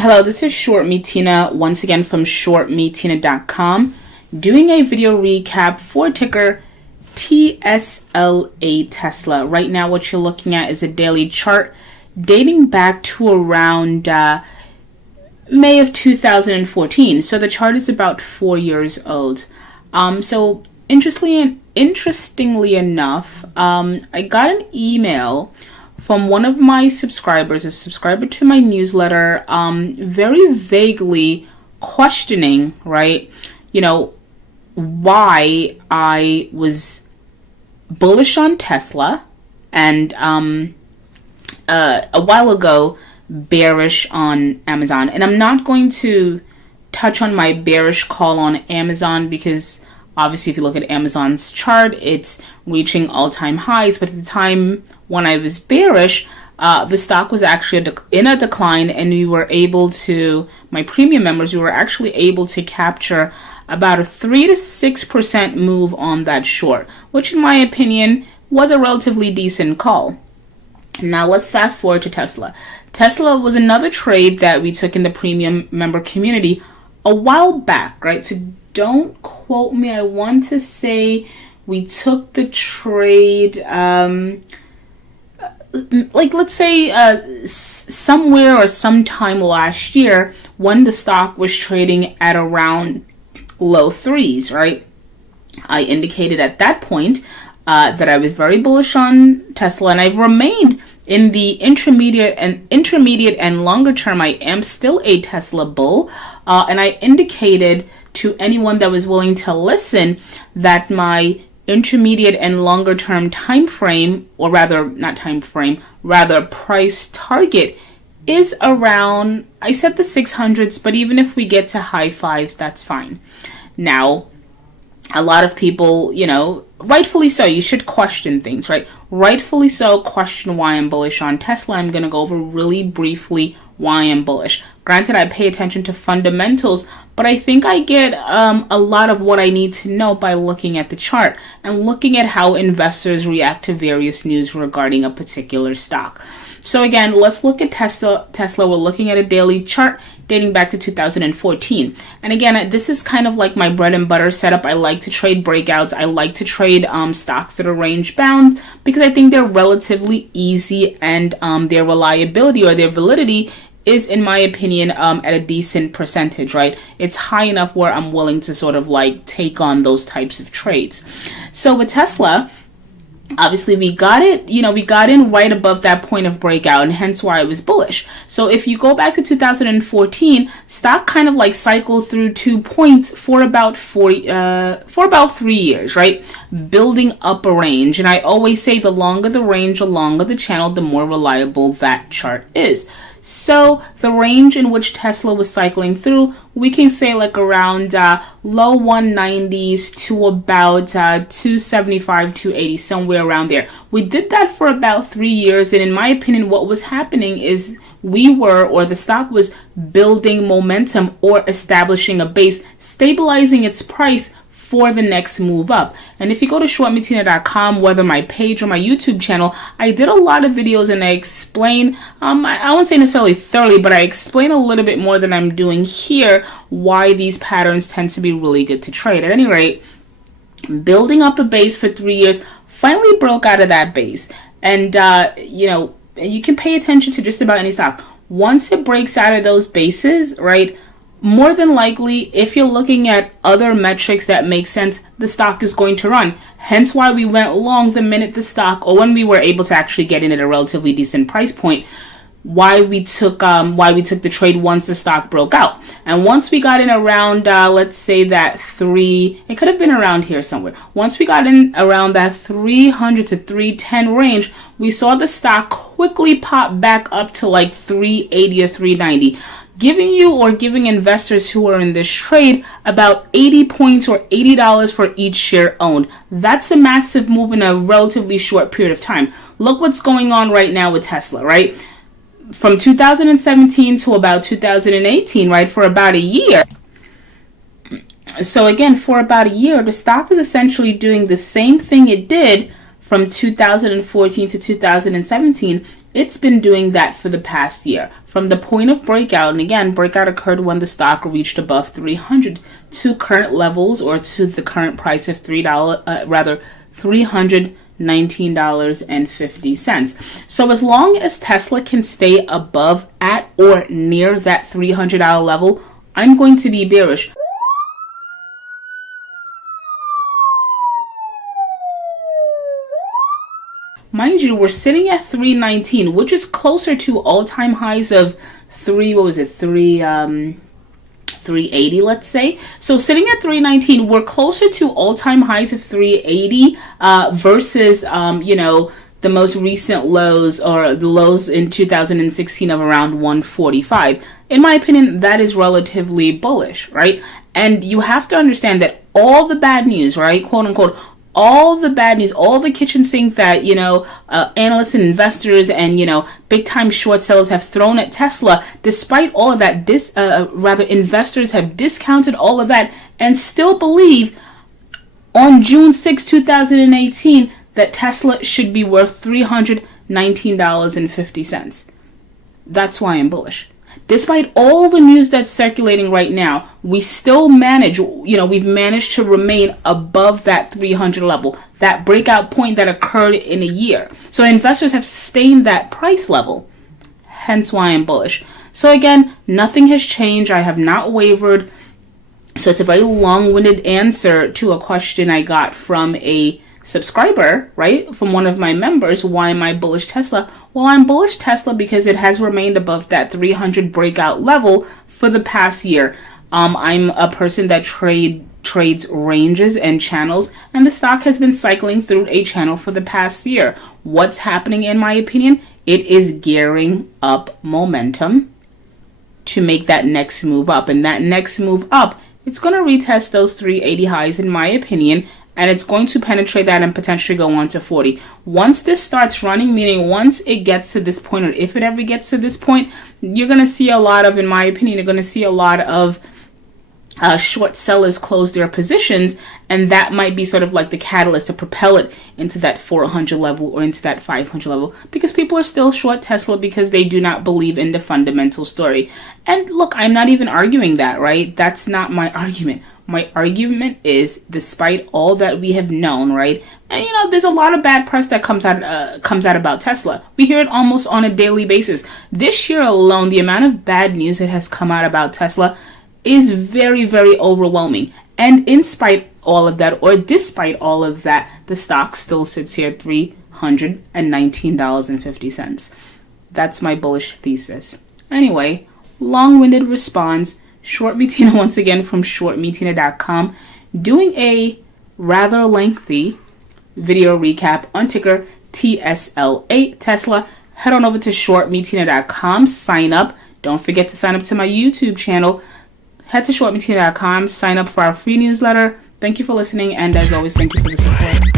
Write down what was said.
Hello, this is Short Me Tina, once again from shortmetina.com, doing a video recap for ticker TSLA Tesla. Right now, what you're looking at is a daily chart dating back to around May of 2014. So the chart is about 4 years old. So interestingly enough, I got an email from one of my subscribers, a subscriber to my newsletter, very vaguely questioning, right, why I was bullish on Tesla and a while ago bearish on Amazon. And I'm not going to touch on my bearish call on Amazon because obviously if you look at Amazon's chart, it's reaching all-time highs. But at the time when I was bearish, the stock was actually in a decline, and we were able to, my premium members, we were actually able to capture about a 3 to 6% move on that short, which in my opinion was a relatively decent call. Now let's fast forward to Tesla. Tesla was another trade that we took in the premium member community a while back, right? So don't quote me. I want to say we took the trade, let's say somewhere or sometime last year when the stock was trading at around low threes, right? I indicated at that point that I was very bullish on Tesla, and I've remained in the intermediate and longer term. I am still a Tesla bull, and I indicated to anyone that was willing to listen that my intermediate and longer term time frame, or rather not time frame, rather price target is around, I said the 600s, but even if we get to high fives, that's fine. Now, a lot of people, rightfully so, you should question things, right? Rightfully so, question why I'm bullish on Tesla. I'm going to go over really briefly why I'm bullish. Granted, I pay attention to fundamentals, but I think I get a lot of what I need to know by looking at the chart and looking at how investors react to various news regarding a particular stock. So again, let's look at Tesla. We're looking at a daily chart dating back to 2014. And again, this is kind of like my bread and butter setup. I like to trade breakouts. I like to trade stocks that are range bound because I think they're relatively easy, and their reliability or their validity is, in my opinion, at a decent percentage, right? It's high enough where I'm willing to sort of like take on those types of trades. So with Tesla, obviously we got it, we got in right above that point of breakout, and hence why I was bullish. So if you go back to 2014, stock kind of like cycled through 2 points for about 3 years, right? Building up a range. And I always say the longer the range, the longer the channel, the more reliable that chart is. So the range in which Tesla was cycling through, we can say like around low 190s to about 275, 280, somewhere around there. We did that for about 3 years, and in my opinion, what was happening is the stock was building momentum or establishing a base, stabilizing its price for the next move up. And if you go to shortmetina.com, whether my page or my YouTube channel, I did a lot of videos and I explain, I won't say necessarily thoroughly, but I explain a little bit more than I'm doing here why these patterns tend to be really good to trade. At any rate, building up a base for 3 years, finally broke out of that base. And, you can pay attention to just about any stock. Once it breaks out of those bases, right, more than likely, if you're looking at other metrics that make sense, the stock is going to run. Hence why we went long the minute the stock, or when we were able to actually get in at a relatively decent price point, why we took the trade once the stock broke out. And once we got in around, let's say that it could have been around here somewhere. Once we got in around that 300 to 310 range, we saw the stock quickly pop back up to like 380 or 390. Giving investors who are in this trade about 80 points or $80 for each share owned. That's a massive move in a relatively short period of time. Look what's going on right now with Tesla, right? From 2017 to about 2018, right? For about a year. So again, for about a year, the stock is essentially doing the same thing it did from 2014 to 2017, it's been doing that for the past year. From the point of breakout, and again, breakout occurred when the stock reached above 300 to current levels, or to the current price of $319.50. So as long as Tesla can stay above, at, or near that $300 level, I'm going to be bearish. Mind you, we're sitting at 319, which is closer to all-time highs of 380, let's say. So sitting at 319, we're closer to all-time highs of 380 versus, the most recent lows, or the lows in 2016 of around 145. In my opinion, that is relatively bullish, right? And you have to understand that all the bad news, right, quote unquote, all the bad news, all the kitchen sink that, analysts and investors and, big time short sellers have thrown at Tesla, despite all of that, investors have discounted all of that and still believe on June 6, 2018, that Tesla should be worth $319.50. That's why I'm bullish. Despite all the news that's circulating right now, we still we've managed to remain above that 300 level, that breakout point that occurred in a year. So investors have sustained that price level, hence why I'm bullish. So again, nothing has changed. I have not wavered. So it's a very long-winded answer to a question I got from a subscriber, right? From one of my members. Why am I bullish Tesla? Well, I'm bullish Tesla because it has remained above that 300 breakout level for the past year. I'm a person that trades ranges and channels, and the stock has been cycling through a channel for the past year. What's happening, in my opinion? It is gearing up momentum to make that next move up, and that next move up, it's going to retest those 380 highs, in my opinion, and it's going to penetrate that and potentially go on to 40. Once this starts running, meaning once it gets to this point, or if it ever gets to this point, you're going to see a lot of, in my opinion, you're going to see a lot of short sellers close their positions, and that might be sort of like the catalyst to propel it into that 400 level or into that 500 level, because people are still short Tesla because they do not believe in the fundamental story. And look, I'm not even arguing that, right? That's not my argument. My argument is, despite all that we have known, right? And there's a lot of bad press that comes out about Tesla. We hear it almost on a daily basis. This year alone, the amount of bad news that has come out about Tesla is very, very overwhelming. And in spite all of that, or despite all of that, the stock still sits here at $319.50. That's my bullish thesis. Anyway, long-winded response. Short Metina once again from shortmetina.com, doing a rather lengthy video recap on ticker TSLA, Tesla. Head on over to shortmetina.com, sign up. Don't forget to sign up to my YouTube channel. Head to shortmetina.com, sign up for our free newsletter. Thank you for listening, and as always, thank you for the support.